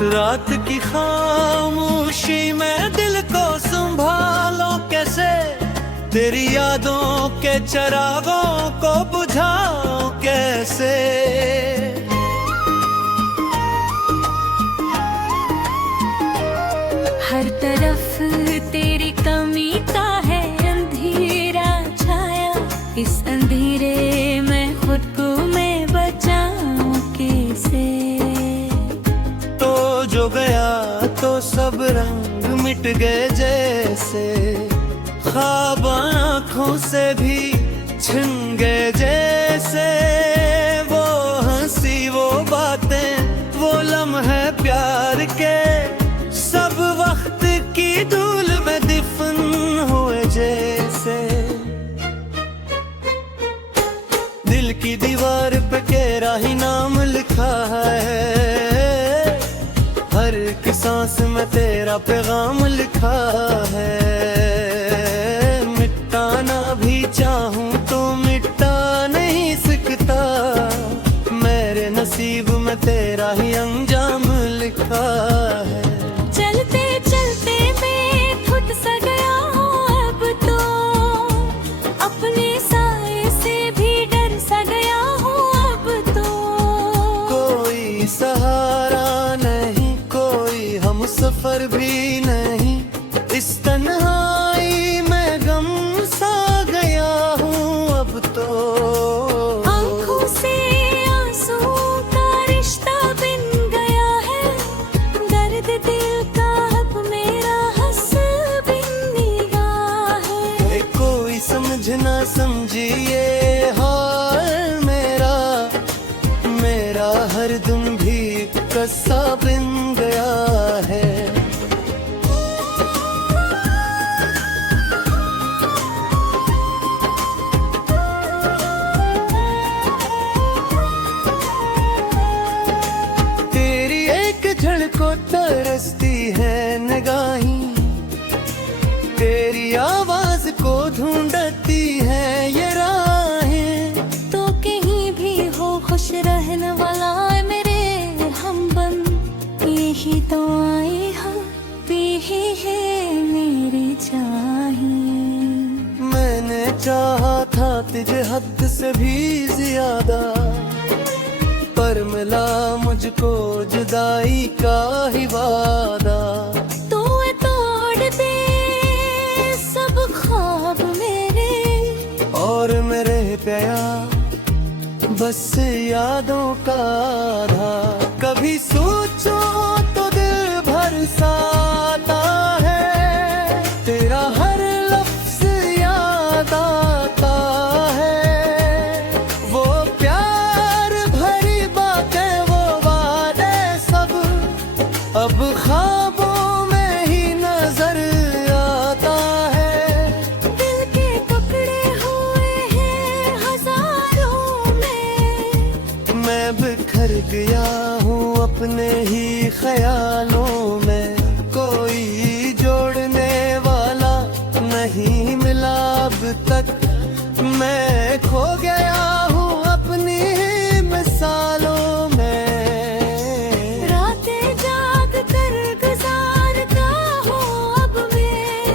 रात की खामोशी में दिल को संभालो कैसे, तेरी यादों के चरागों को बुझाओ कैसे। हर तरफ तेरी कमी का है अंधेरा छाया, इस अंधेरे में खुद को मैं बचाऊं कैसे। तो जो गया तो सब रंग मिट गए जैसे, ख्वाब आँखों से भी छिन गए जैसे। वो हंसी वो बातें वो लम्हे प्यार के, सब वक्त की धूल में दफन हुए जैसे। दिल की दीवार पे तेरा ही नाम लिखा है, हर एक सांस में तेरा पैगाम लिखा है। मिटाना भी चाहूं तो मिटा नहीं सकता, मेरे नसीब में तेरा ही अंजाम लिखा है। चलते चलते मैं थक सा गया हूँ अब तो, अपने साए से भी डर सा गया हूँ अब तो। कोई सहारा नहीं, कोई हम सफर भी नहीं, इस तन्हाई में गम सा गया हूँ अब तो। आँखों से आंसू का रिश्ता बिन गया है, दर्द दिल का अब मेरा हंस बिन निगाह है। कोई समझ ना समझिए हाल मेरा, मेरा हर दम भी कस्सा बिन गया है। तेरी एक झलको तरसती है निगाहें, तेरी आवाज को ढूंढती है ये राहें। तो कहीं भी हो खुश रहने वाला है मेरे हमबम, यही तो आए हम भी है मेरे चाहिए। मैंने चाहा था तुझे हद से भी ज्यादा, पर मिला मुझको जुदाई का ही वादा। तू तोड़ दे सब ख्वाब मेरे, और मेरे प्याया बस यादों का आधा। कभी सोचो तो दिल भर साता है, तेरा हर लफ्ज याद आता है। वो प्यार भरी बातें वो वादे सब अब ख्वाबों में ही नजर आता है। दिल के टुकड़े हुए हैं हजारों में, मैं बिखर गया हूँ अपने ही ख्यालों में, कोई जोड़ने वाला नहीं मिला अब तक। मैं खो गया हूँ अपनी ही मिसालों में। रातें जाग कर गुजारता हूँ अब मैं,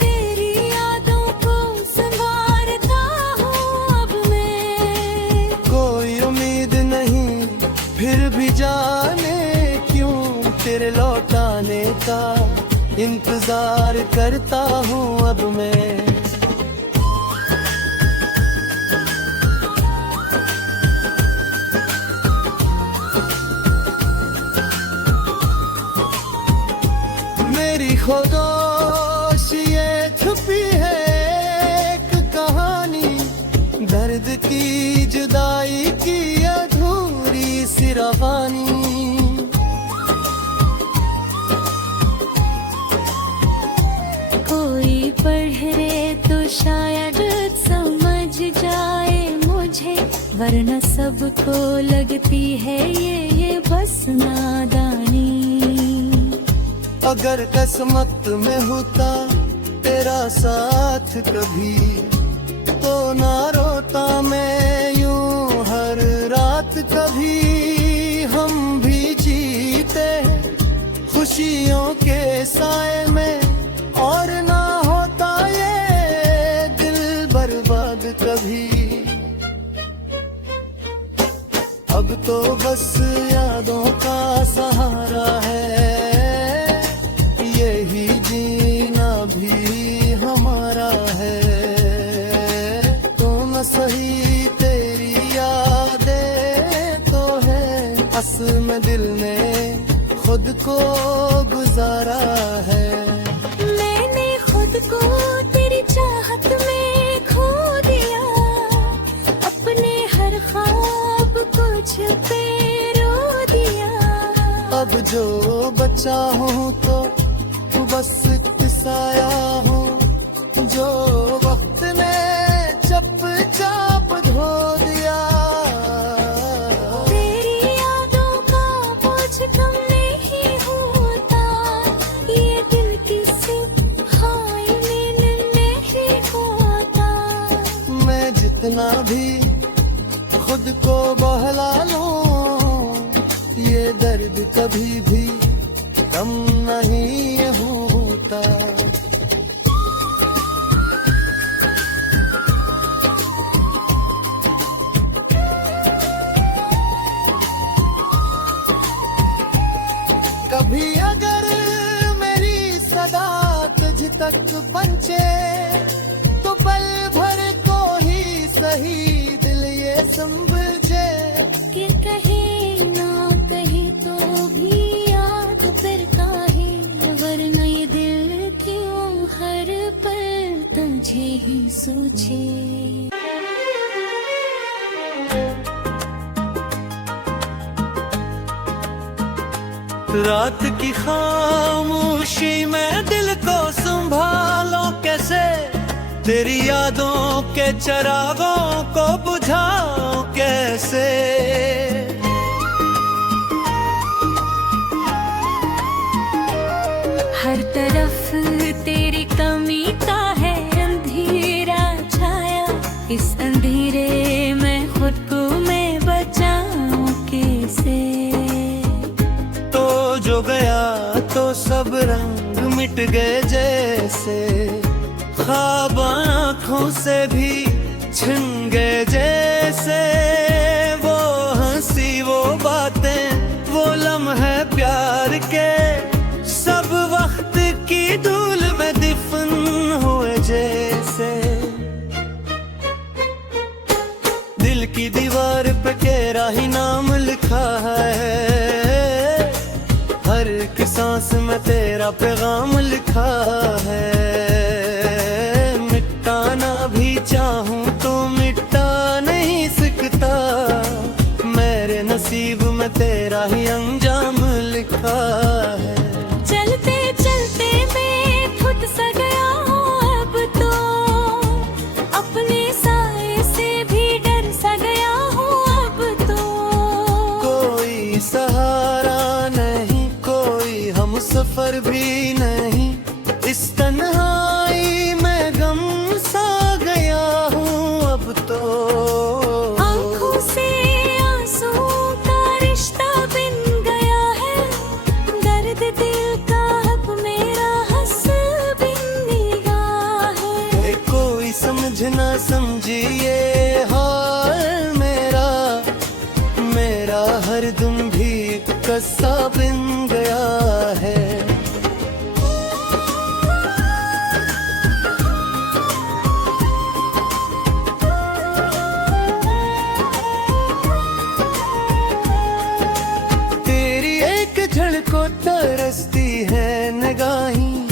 तेरी यादों को संवारता हूँ अब मैं। कोई उम्मीद नहीं फिर भी जाने क्यों, तेरे लौटाने का इंतजार करता हूँ अब मैं। मेरी ख्वाहिश ये छुपी है एक कहानी, दर्द की जुदाई की अधूरी सी रवानी। कोई पढ़े तो शायद समझ जाए मुझे, वरना सबको लगती है ये बस नादानी। अगर किस्मत में होता तेरा साथ कभी, तो ना रोता मैं यूं हर रात कभी। हम भी जीते खुशियों के साए में, और ना होता ये दिल बर्बाद कभी। अब तो बस यादों का सहारा है, यही जीना भी हमारा है। तो न सही तेरी यादें तो है, असल में दिल ने खुद को गुजारा है। मैंने खुद को तेरी चाहत में खो दिया, अपने हर ख्वाब को छुपे रो दिया। अब जो बचा हूँ तो बस किसाया हूँ, जो वक्त ने चप-चाप धो दिया। तेरी यादों का बोझ कम नहीं होता, ये दिल किसी खाई में नहीं होता। मैं जितना भी खुद को बहला लूं, ये दर्द कभी भी कम नहीं होता। कभी अगर मेरी सदा तुझ तक पहुंचे, तो पल भर को ही सही दिल ये समझे कि कहे ना कहे तो भी याद करता है, वरना ये दिल क्यों हर पल तुझे ही सोचे। रात की खामोशी में दिल को संभालो कैसे, तेरी यादों के चिरागों को बुझाओ कैसे। हर तरफ तेरी कमी का है अंधेरा छाया, इस अंधेरे में खुद को मैं बचाऊं कैसे। तो जो गया तो सब रंग मिट गए जैसे, ख्वाब आँखों से भी छिन गए जैसे। वो हंसी वो बातें वो लम्हे प्यार के, सब वक्त की धूल में दफन हुए जैसे। दिल की दीवार पे तेरा ही नाम लिखा है, हर एक सांस में तेरा पैगाम लिखा है। मिटाना भी चाहूं तो मिटा नहीं सकता, मेरे नसीब में तेरा ही अंजाम लिखा है। चलते चलते मैं खुद सा गया हूँ अब तो, अपने साए से भी डर सा गया हूँ अब तो। कोई सहारा नहीं, कोई हम सफर भी नहीं, इस तन्हाई में गम सा गया हूँ अब तो। आँखों से आंसू का रिश्ता बिन गया है, दर्द दिल का अब मेरा हंस बिन निगाह है। कोई समझ ना समझिए हाल मेरा, मेरा हर दम भी कस्सा बिन गया है। तेरी एक झलको तरसती है निगाहें,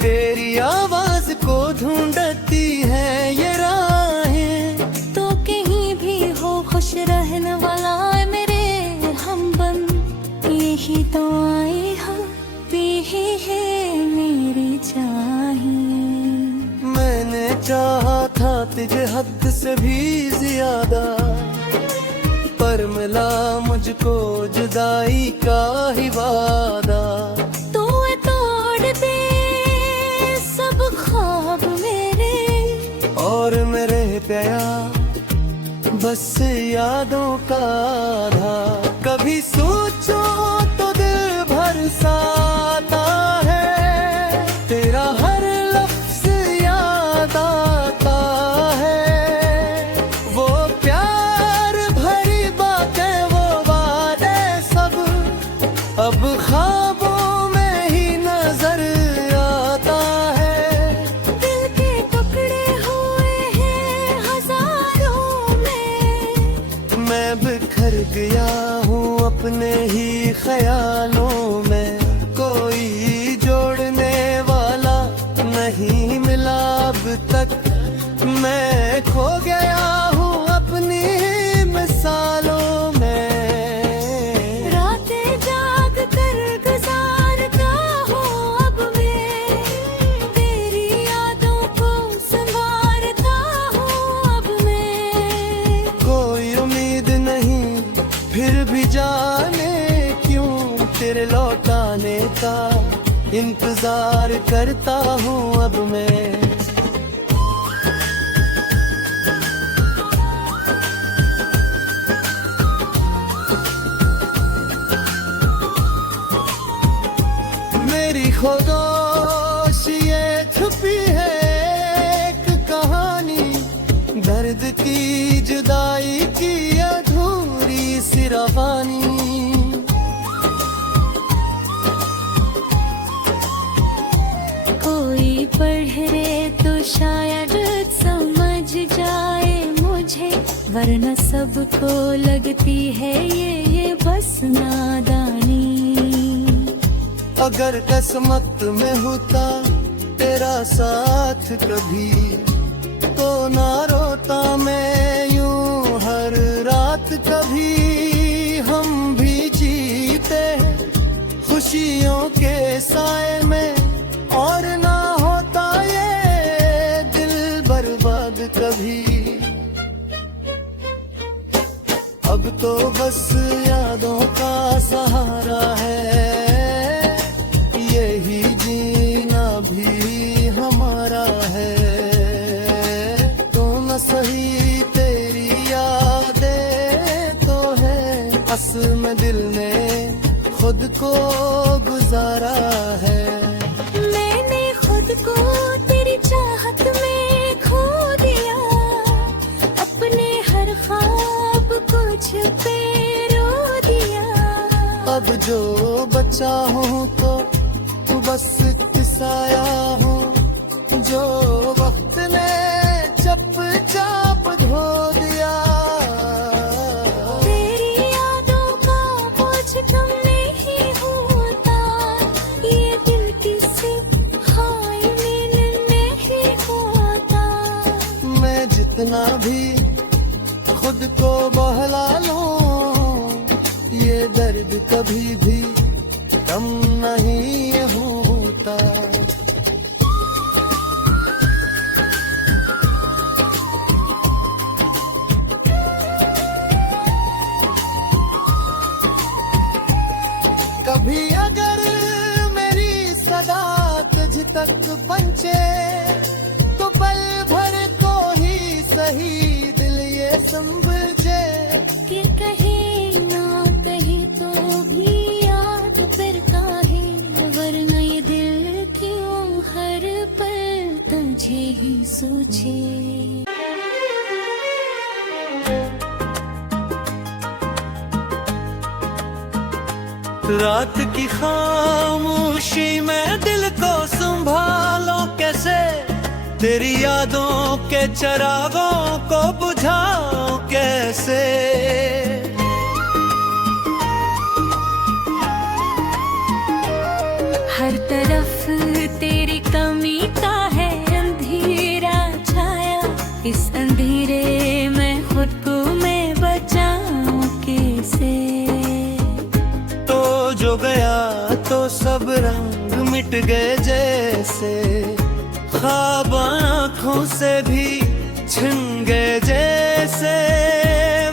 तेरी आवाज को ढूंढती है ये राहें। तो कहीं भी हो खुश रहने वाला है मेरे हमबम, यही तो आए हम भी है मेरे चाहिए। मैंने चाहा था तुझे हद से भी ज्यादा, पर मिला मुझको जुदाई का ही वादा। तो तोड़ दे सब ख्वाब मेरे, और मेरे प्याया बस यादों का आधा। कभी सोचो तो दिल भर अपने ही ख्यालों में कोई जोड़ने वाला नहीं मिला अब तक। मैं खो गया हूँ अपनी मिसालों में। रातें जाग कर गुजारता हूँ अब मैं, तेरी यादों को संवारता हूँ अब मैं। कोई उम्मीद नहीं फिर भी जाने क्यों तेरे लौटाने का इंतजार करता हूँ अब मैं। मेरी ख़ामोश ये छुपी है एक कहानी, दर्द की जुदाई की अधूरी सी रवानी। कोई पढ़े तो शायद समझ जाए मुझे, वरना सबको लगती है ये बस नादानी। अगर किस्मत में होता तेरा साथ कभी, तो ना रोता मैं यूं हर रात कभी। हम भी जीते खुशियों के साए में, और ना होता ये दिल बर्बाद कभी। अब तो बस यादों का सहारा है, यही जीना भी हमारा है। तो न सही तेरी यादें तो है, असल में दिल ने खुद को गुजारा है। मैंने खुद को तेरी चाहत में खो दिया, अपने हर ख्वाब कुछ पे रो दिया। अब जो बचा हूँ तो बस किसाया हूँ जो वक्त ने चप-चाप धो दिया। तेरी यादों का बोझ कम नहीं होता, ये दिल किसी हाय नींद नहीं होता। मैं जितना भी खुद को बहला लूं, ये दर्द कभी भी कम नहीं होता। कभी अगर मेरी सदा तुझ तक पहुंचे, तो पल भर को ही सही दिल ये समझे कि कहीं ना कहीं तो भी याद फिर काहे, वरना ये दिल क्यों हर पल तुझे ही सोचे। रात की खामोशी में दिल को संभालो कैसे, तेरी यादों के चिरागों को बुझाओ कैसे। हर तरफ तेरी कमी का है अंधेरा छाया, इस अंधेरे में खुद को मैं बचाऊं कैसे। तो जो गया तो सब रंग मिट गए जैसे, ख्वाब आँखों से भी छिन गए जैसे।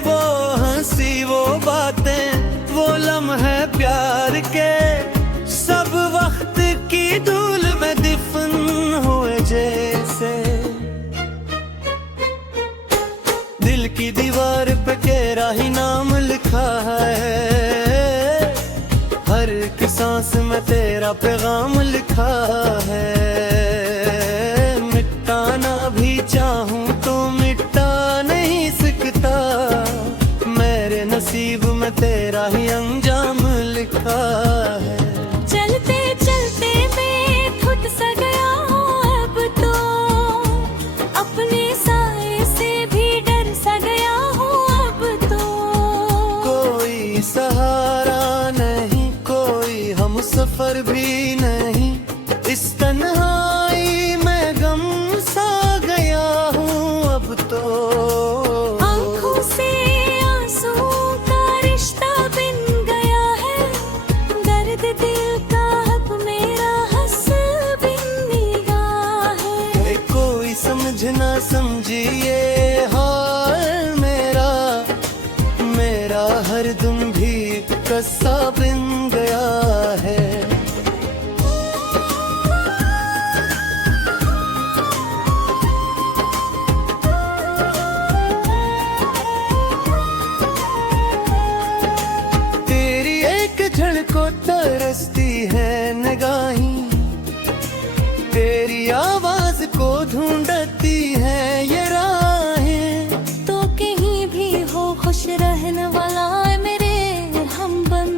वो हंसी वो बातें वो लम्हे प्यार के, सब वक्त की धूल में दफन हुए जैसे। दिल की दीवार पे तेरा ही नाम लिखा है, हर एक सांस में तेरा पैगाम लिखा है। मिटाना भी चाहूं तो मिटा नहीं सकता, मेरे नसीब में तेरा ही अंजाम लिखा है। चलते चलते मैं थक सा गया हूँ अब तो, अपने साए से भी डर सा गया हूँ अब तो। कोई सहारा भी नहीं, इस तन्हाई में गम सा गया हूँ अब तो। आँखों से आंसुओं का रिश्ता बिन गया है, दर्द दिल का अब मेरा हंस बिन निगाह है। कोई समझ ना समझिए हाल मेरा, मेरा हरदम भी कस्सा बिन गया है। तेरी एक झलको तरसती है निगाहें, तेरी आवाज को ढूंढती है ये राहें। तो कहीं भी हो खुश रहने वाला है मेरे हमबम,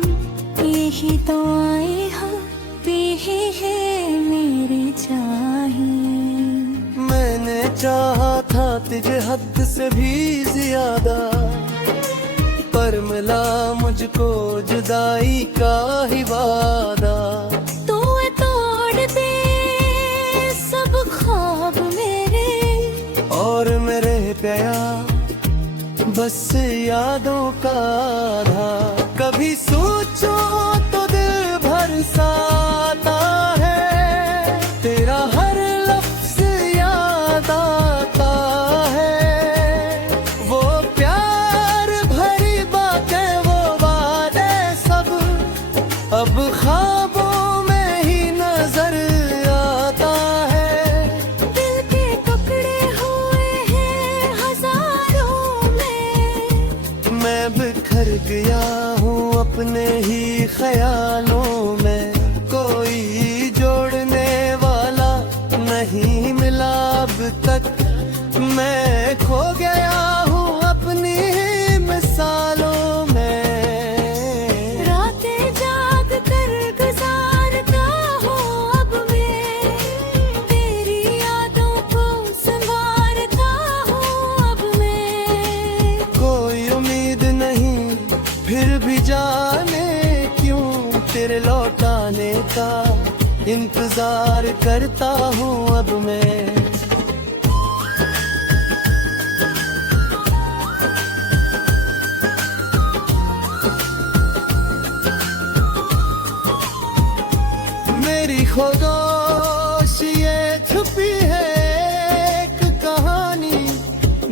यही तो आए हाँ भी है मेरे चाहिए। मैंने चाहा था तुझे हद से भी ज्यादा, पर मिला मुझको जुदाई का ही वादा। तू तोड़ दे सब ख्वाब मेरे, और मेरे प्याया बस यादों का आधा। कभी सोचो तो दिल भर साता है, तेरा हर लफ्ज याद आता है। वो प्यार भरी बातें, वो वादे सब अब ख्वाबों में ही नजर आता है। दिल के टुकड़े हुए हैं हजारों में, मैं बिखर गया हूँ अपने ही ख्यालों में। कोई जोड़ने वाला नहीं मिला अब तक, मैं खो गया हूँ अपनी ही मिसालों में। रातें जाग कर गुजारता हूँ अब मैं, तेरी यादों को संवारता हूँ अब मैं। कोई उम्मीद नहीं फिर भी जाने क्यों, तेरे लौटाने का इंतजार करता हूँ अब मैं। मेरी ख्वाहिश ये छुपी है एक कहानी,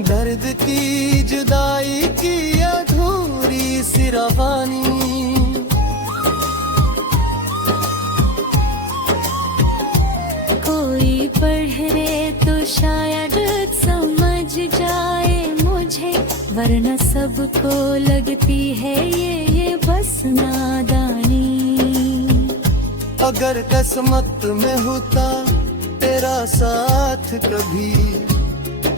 दर्द की जुदाई की अधूरी सी रवानी। कोई पढ़े तो शायद समझ जाए मुझे, वरना सबको लगती है ये बस नादानी। अगर किस्मत में होता तेरा साथ कभी,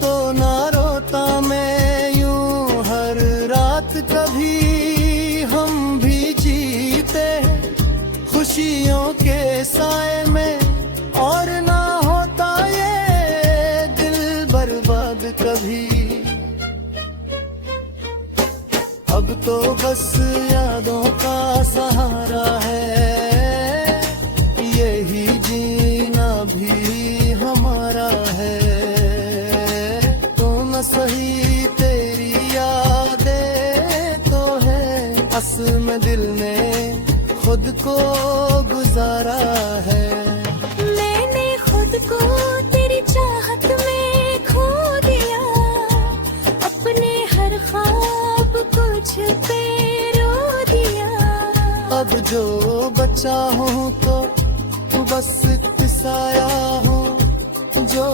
तो ना रोता मैं यूं हर रात कभी। हम भी जीते खुशियों के साए में, और ना होता ये दिल बर्बाद कभी। अब तो बस यादों का सहारा है, यही जीना भी हमारा है। तो न सही तेरी यादें तो है, असल में दिल ने खुद को गुजारा है। मैंने खुद को तेरी चाहत में खो दिया, अपने हर ख्वाब कुछ पे रो दिया। अब जो बचा हूँ तो बस साया हूँ, जो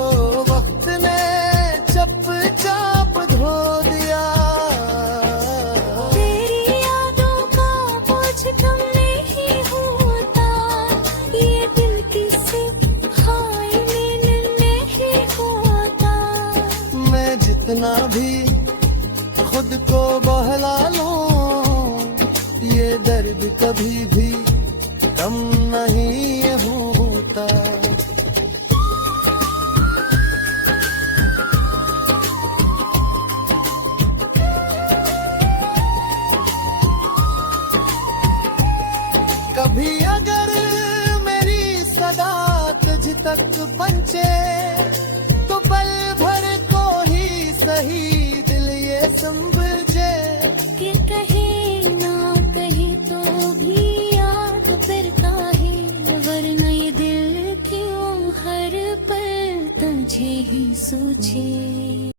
वक्त ने चप-चाप धो दिया। तेरी यादों का बोझ कम नहीं होता, ये दिल किसी खाइन नहीं होता। मैं जितना भी खुद को बहला लूं, ये दर्द कभी भी कम नहीं होता। कभी अगर तक पंचे